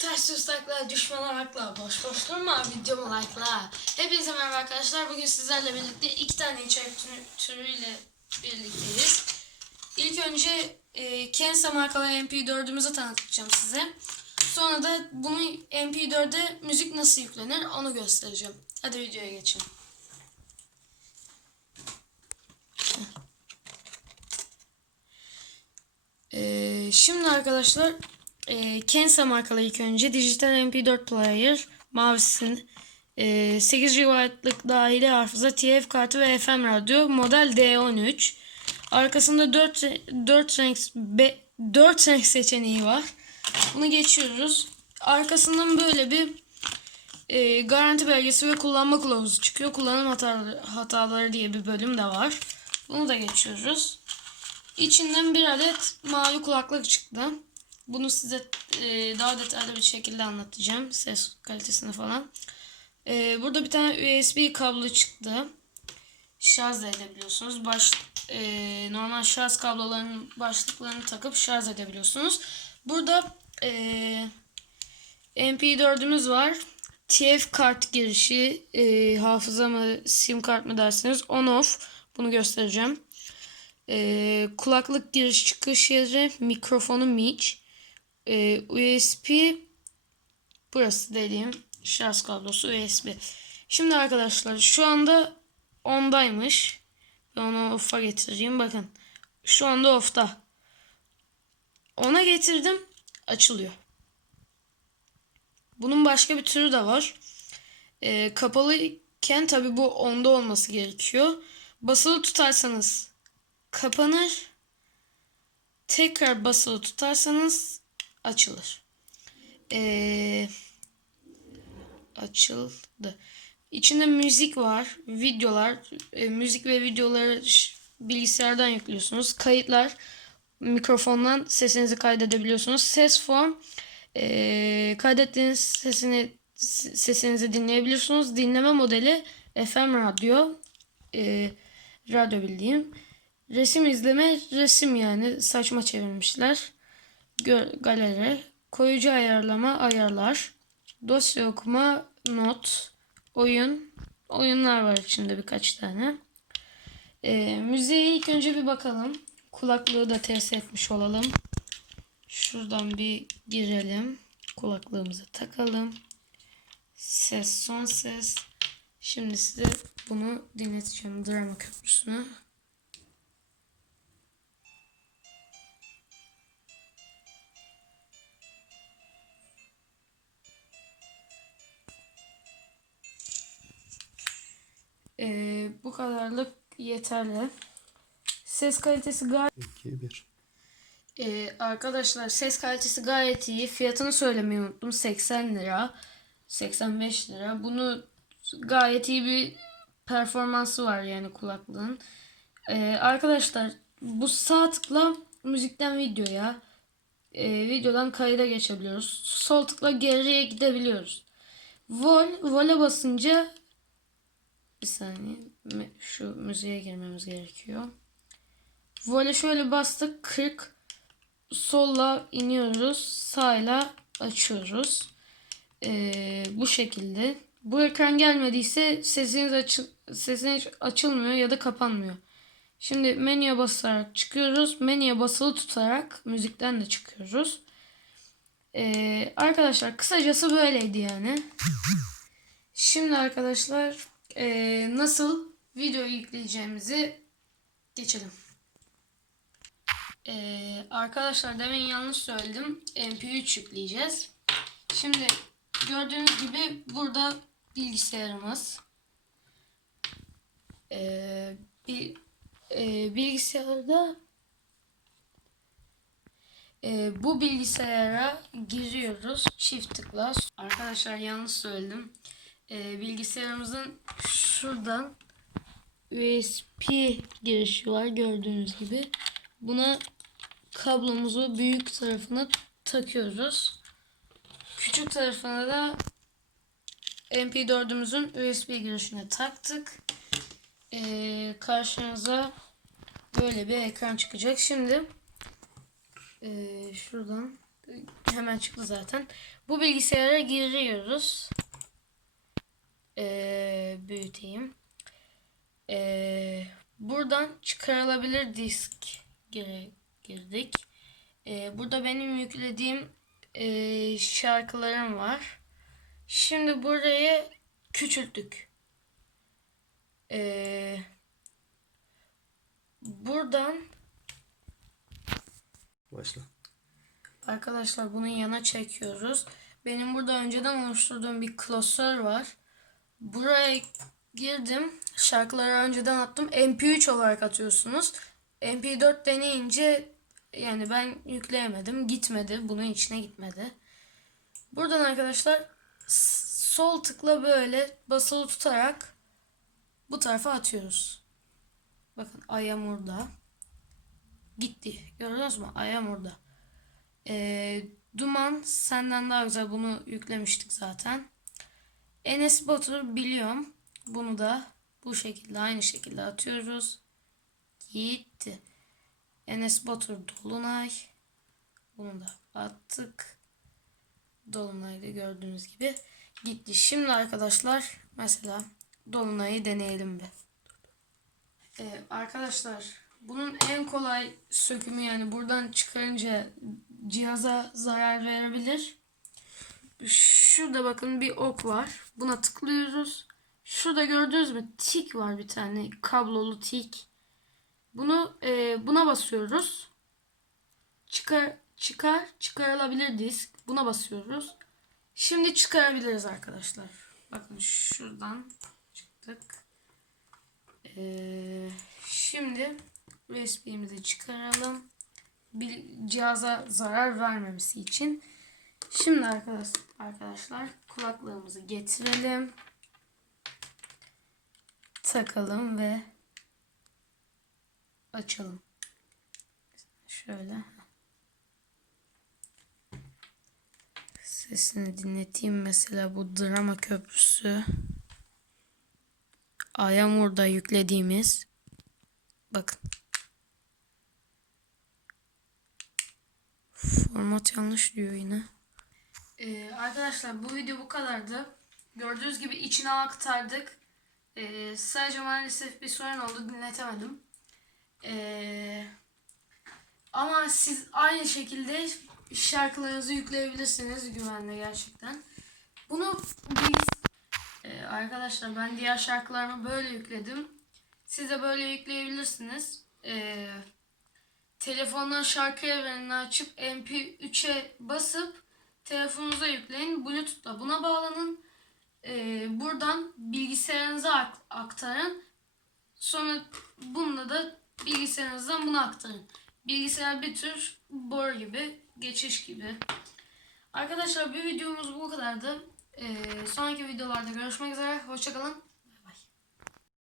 Ters üstakla, düşmanamakla, boş boş durma, videomu like'la. Hepinize merhaba arkadaşlar. Bugün sizlerle birlikte iki tane içerik türü- türüyle birlikteyiz. İlk önce e, Kensa markalı MP4'ümüzü tanıtacağım size. Sonra da bunu MP4'e müzik nasıl yüklenir onu göstereceğim. Hadi videoya geçelim. Ee, şimdi arkadaşlar e, Kensa markalı ilk önce dijital MP4 player mavisin e, 8 GB'lık dahili hafıza TF kartı ve FM radyo model D13 arkasında 4 4 renk be, 4 renk seçeneği var. Bunu geçiyoruz. Arkasından böyle bir e, garanti belgesi ve kullanma kılavuzu çıkıyor. Kullanım hataları, hataları diye bir bölüm de var. Bunu da geçiyoruz. İçinden bir adet mavi kulaklık çıktı. Bunu size e, daha detaylı bir şekilde anlatacağım. Ses kalitesini falan. E, burada bir tane USB kablo çıktı. Şarj edebiliyorsunuz. Baş, e, normal şarj kablolarının başlıklarını takıp şarj edebiliyorsunuz. Burada e, MP4'ümüz var. TF kart girişi, e, hafıza mı, sim kart mı derseniz on off. Bunu göstereceğim. Ee, kulaklık giriş çıkış yeri, mikrofonu mic, ee, USB, burası dediğim şarj kablosu USB. Şimdi arkadaşlar şu anda ondaymış. Ben onu off'a getireyim. Bakın şu anda off'ta. Ona getirdim açılıyor. Bunun başka bir türü de var. Ee, kapalıyken tabi bu onda olması gerekiyor. Basılı tutarsanız kapanır. Tekrar basılı tutarsanız açılır. Ee, açıldı. İçinde müzik var, videolar, e, müzik ve videoları bilgisayardan yüklüyorsunuz. Kayıtlar, mikrofondan sesinizi kaydedebiliyorsunuz. Ses form, e, kaydettiğiniz sesini sesinizi dinleyebiliyorsunuz. Dinleme modeli FM radyo, e, radyo bildiğim. Resim izleme, resim yani saçma çevirmişler. Galeri, koyucu ayarlama, ayarlar, dosya okuma, not, oyun, oyunlar var içinde birkaç tane. Ee, müziğe ilk önce bir bakalım. Kulaklığı da test etmiş olalım. Şuradan bir girelim. Kulaklığımızı takalım. Ses, son ses. Şimdi size bunu dinleteceğim. Drama köprüsünü. Ee, bu kadarlık yeterli. Ses kalitesi gayet 2 1. Ee, arkadaşlar ses kalitesi gayet iyi. Fiyatını söylemeyi unuttum. 80 lira. 85 lira. Bunu gayet iyi bir performansı var yani kulaklığın. Ee, arkadaşlar bu sağ tıkla müzikten videoya e, videodan kayda geçebiliyoruz. Sol tıkla geriye gidebiliyoruz. Vol, vol'e basınca bir saniye şu müziğe girmemiz gerekiyor. Vol'e şöyle bastık 40 solla iniyoruz sağla açıyoruz. Ee, bu şekilde. Bu ekran gelmediyse sesiniz açı sesiniz açılmıyor ya da kapanmıyor. Şimdi menüye basarak çıkıyoruz. Menüye basılı tutarak müzikten de çıkıyoruz. Ee, arkadaşlar kısacası böyleydi yani. Şimdi arkadaşlar ee, nasıl video yükleyeceğimizi geçelim. Ee, arkadaşlar demin yanlış söyledim. MP3 yükleyeceğiz. Şimdi gördüğünüz gibi burada bilgisayarımız. Ee, bir e, bilgisayarda e, bu bilgisayara giriyoruz. Çift tıkla. Arkadaşlar yanlış söyledim. Ee, bilgisayarımızın şuradan USB girişi var gördüğünüz gibi. Buna kablomuzu büyük tarafına takıyoruz. Küçük tarafına da MP4'ümüzün USB girişine taktık. Ee, karşınıza böyle bir ekran çıkacak. Şimdi ee, şuradan hemen çıktı zaten. Bu bilgisayara giriyoruz. Ee, büyüteyim. Ee, buradan çıkarılabilir disk gire- girdik. Ee, burada benim yüklediğim ee, şarkılarım var. Şimdi burayı küçülttük. Ee, buradan Başla. Arkadaşlar bunu yana çekiyoruz. Benim burada önceden oluşturduğum bir klasör var. Buraya girdim. Şarkıları önceden attım. MP3 olarak atıyorsunuz. MP4 deneyince yani ben yükleyemedim. Gitmedi. Bunun içine gitmedi. Buradan arkadaşlar sol tıkla böyle basılı tutarak bu tarafa atıyoruz. Bakın ayam orada. Gitti. Gördünüz mü? Ayam orada. Ee, Duman senden daha güzel bunu yüklemiştik zaten. Enes Batur biliyorum. Bunu da bu şekilde aynı şekilde atıyoruz. Gitti. Enes Batur Dolunay. Bunu da attık. Dolunay'da gördüğünüz gibi gitti. Şimdi arkadaşlar mesela Dolunay'ı deneyelim bir. Ee, arkadaşlar bunun en kolay sökümü yani buradan çıkarınca cihaza zarar verebilir. Şurada bakın bir ok var. Buna tıklıyoruz. Şurada gördünüz mü? Tik var bir tane. Kablolu tik. Bunu e, buna basıyoruz. Çıkar çıkar çıkarılabilir disk. Buna basıyoruz. Şimdi çıkarabiliriz arkadaşlar. Bakın şuradan çıktık. Ee, şimdi USB'mizi çıkaralım. Bir cihaza zarar vermemesi için. Şimdi arkadaş, arkadaşlar kulaklığımızı getirelim. Takalım ve açalım. Şöyle. Sesini dinleteyim mesela bu drama köprüsü. Ayamur'da yüklediğimiz bakın format yanlış diyor yine. Ee, arkadaşlar bu video bu kadardı. Gördüğünüz gibi içine aktardık. Ee, sadece maalesef bir sorun oldu dinletemedim. Ee, ama siz aynı şekilde şarkılarınızı yükleyebilirsiniz güvenle gerçekten. Bunu biz ee, arkadaşlar ben diğer şarkılarımı böyle yükledim. Siz de böyle yükleyebilirsiniz. Ee, telefondan şarkı evrenini açıp MP3'e basıp telefonunuza yükleyin. Bluetooth'la buna bağlanın. Ee, buradan bilgisayarınıza ak- aktarın. Sonra bununla da bilgisayarınızdan buna aktarın. Bilgisayar bir tür boru gibi, geçiş gibi. Arkadaşlar bir videomuz bu kadardı. Ee, sonraki videolarda görüşmek üzere. Hoşçakalın.